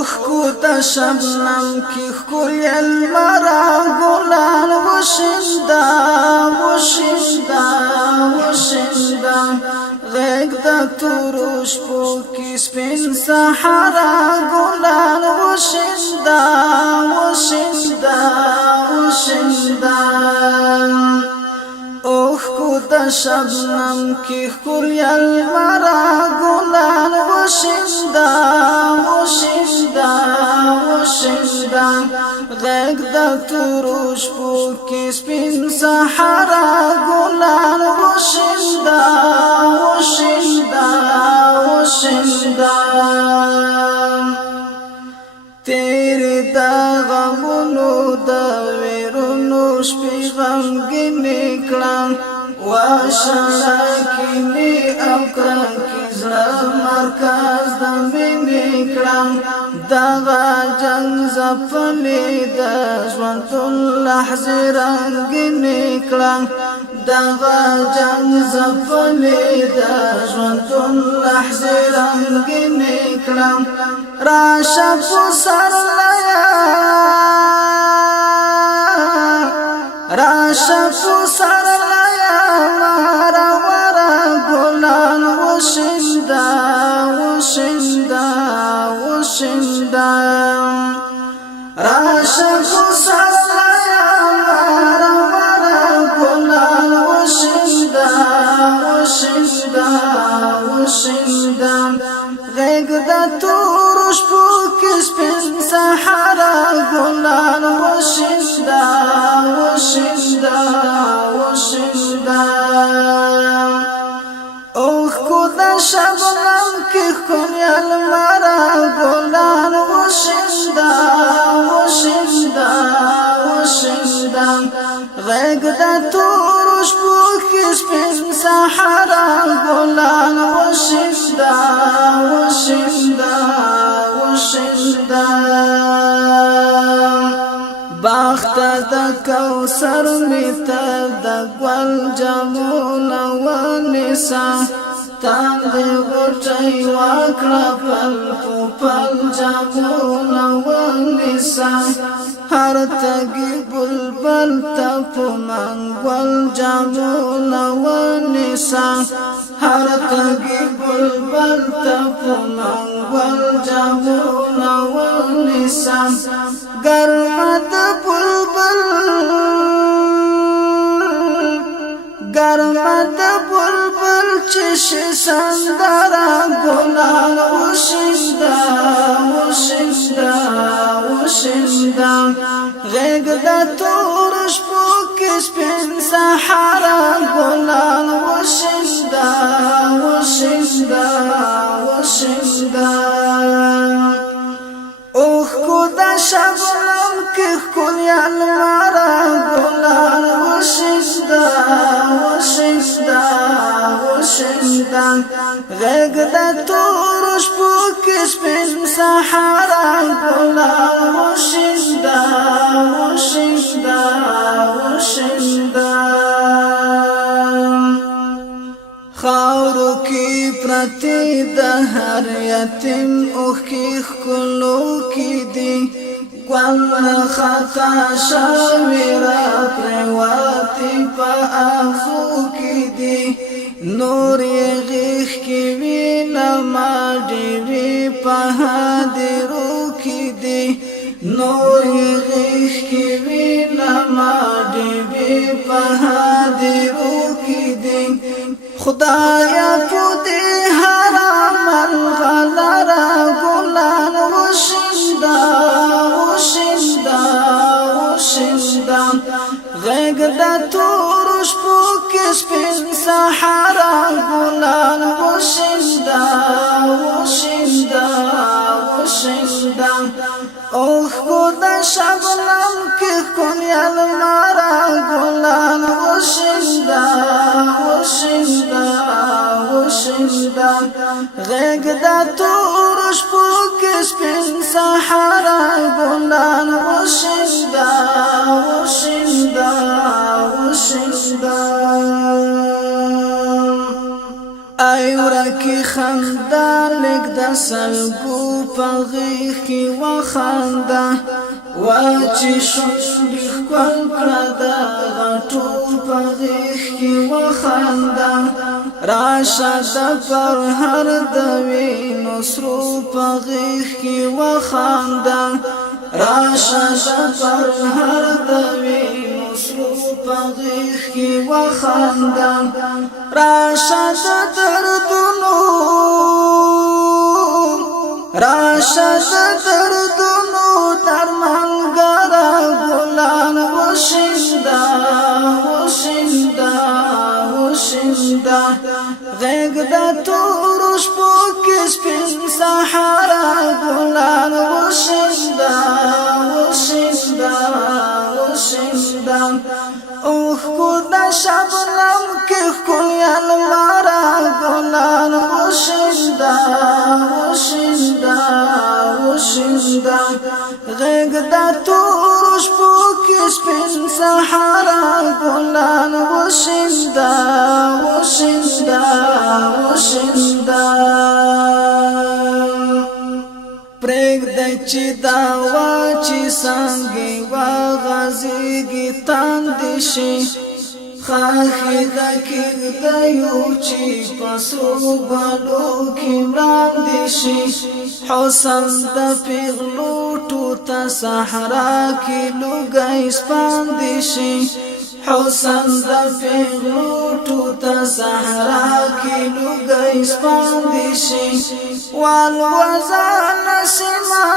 اوخ کو د شبنم کی ښکلي المرا ګلان وشیندا وشیندا وشیندا غیږ د تورو شپو کی سپین صحرا ګلان وشیندا وشیندا وشیندا اوخ کو د شبنم کی ښکلي المرا ګلان وشیندا وشیندا وشیندا غیږ د تورو شپو کی سپین صحرا ګلان وشیندا وشیندا وشیندا تیرې د غمونو د ویرونو شپې غمګینې کړم واشړکینې او کرکې زړه مرکز د مینې کړم دغه جنګ ځپلې د ژوندون لحظې رنګینې کړم دغه جنګ ځپلې د ژوندون لحظې رنګینې کړم راشه پسرلیا راشه پسرلیا مارا ورا ګلان وشیندا وشیندا وشیندا راشه پسرلیا مارا ورا ګلان وشیندا وشیندا وشیندا غیږ د تورو شپو کې سپین صحرا ګلان وشیندا وشیندا وشیندا اوخ کو د شبنم کې ښکلي المرا ګلان وشیندا وشیندا وشیندا غیږ د تورو شپو کې سپین صحرا ګلان وشیندا وشیندا وشیندا باغ د کوثر میته د ګل جامونه ونیسه تاند غټي واکړه پل پل جامونه ونیسه هر تګي بلبل ته په منګول جامونه ونیسه هر تګي بلبل ته په منګول جامونه ونیسه ګرمه د بلبل ګرمه د بلبل چش سندرا ګلان وشیندا وشیندا وشیندا غیږ د تورو شپو کې سپین صحرا ګلان وشیندا وشیندا وشیندا اوخ کو د شبنم کې ښکلي المرا ګلان وشیندا وشیندا وشیندا غیږ د تورو شپو کې سپین صحرا ګلان وشیندا وشیندا وشیندا خاورو کې پرتې د هر یتیم اوښکې ښکلو کې دي ګل خطا شوې راپرېوتې په اغزو کې دي نور یې غیږ کې وینه ما ډېوې په هدیرو کې دي نور یې غیږ کې وینه ما ډېوې په هدیرو کې دي خدایا په دې حرام الغلرا ګلان وشیندا وشیندا وشیندا غیږ د تورو شپو کې سپین صحرا ګلان وشیندا وشیندا وشیندا اوخ کو د شبنم کې ښکلي المرا ګلان وشیندا وشیندا وشیندا غیږ د تورو شپو کې سپین صحرا ګلان وشیندا وشیندا وشیندا ای ورکی خندا لګ د سلګو پغیخ کی وخاندا واچی شونډې ښکل کړه د غټو پغیخ کی وخاندا راشه د پرهر د وینو سرو پغیخ کی وخاندا راشه د پرهر د وینو سرو پغیخ کی وخاندا راشه د دردونو راشه د دردونو درملګره ګلان وشیندا وشیندا وشیندا غیږ د تورو شپو کې سپین صحرا ګلان وشیندا وشیندا وشیندا اوښکو د شبنم کې ښکلې الماره ګلان وشیندا وشیندا وشیندا غیږ د تورو شپو کې سپین صحرا ګلان وشیندا وشیندا وشیندا پرېږدی چې دا واچي څانګې وغځېږي تاندې شي خاښې د کېږدیو چې په سرو ګلو کې مراندې شي حسن د پیغلوټو ته صحرا کې لوګی سپاندې شي حسن د پیغلوټو ته صحرا کې لوګی سپاندې شي والوزا نسیمان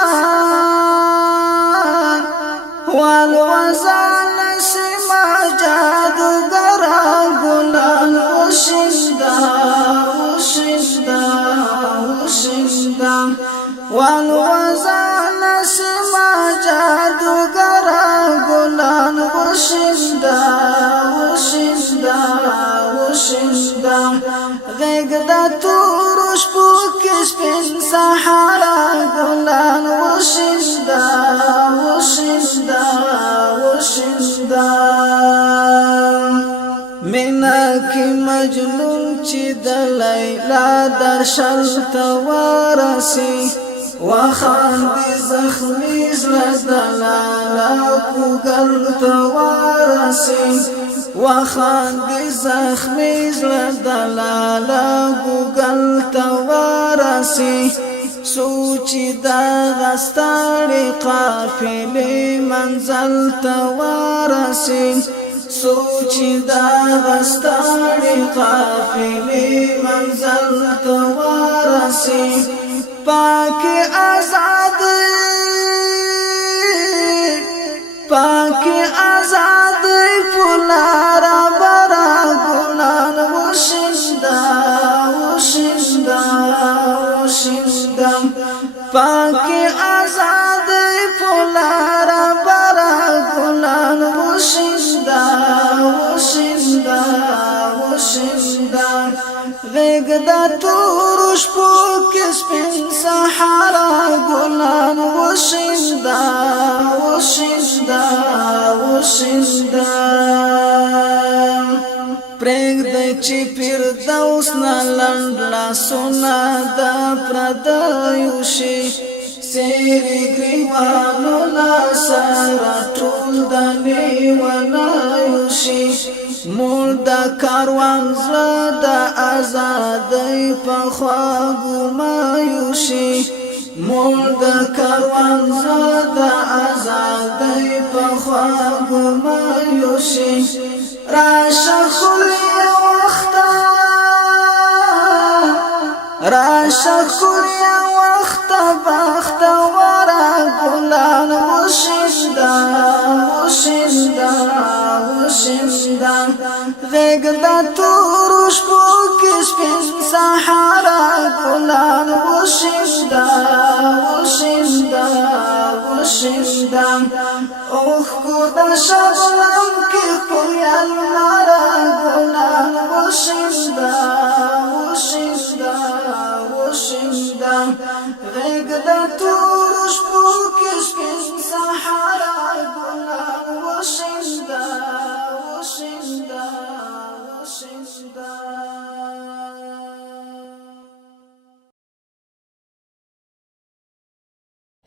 والوزا نسیمان جادوگرا گلان وشیندا وشیندا وشیندا والوزا نسیمان جادوگرا گلان وشیندا وشیندا وشیندا غیږ د تورو شپو کې سپین صحرا ګلان وشیندا وشیندا وشیندا مینا کې مجنون چې د لیلا درشل ته ورسي وخاندې زخمي زړه د لالا کوګل ته ورسي وخاندې زخمي زړه د لالا کوګل ته ورسي سوچي دا غستړې قافلې منزل ته ورسي سوچي دا غستړې قافلې منزل ته ورسي پاک آزاد پاک آزاد پلارا برا گلان وشیندا وشیندا وشیندا پاک آزاد پلارا برا گلان وشیندا وشیندا وشیندا غیږ د تورو شپو کې سپین صحرا ګلان وشیندا وشیندا وشیندا پرېږدی چې فردوس نه لنډ لاسونه د پردیو شي سیرې ګریوانو لا سره ټول د لیونیو شي مول د کاروان زړه د ازادۍ په خواږو مایو شي مول د کاروان زړه د ازادۍ په خواږو مایو شي راشه خلیا وخته راشه خلیا وخته بختوره ګلان وشیندا وشیندا وشیندا غیږ د تورو شپو کې سپین صحرا ګلان وشیندا وشیندا وشیندا اوښکو د شبنم کې ښکلې الماره ګلان وشیندا وشیندا وشیندا غیږ د تورو شپو کې سپین صحرا ګلان وشیندا وشیندا وشیندا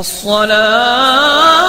الصلاة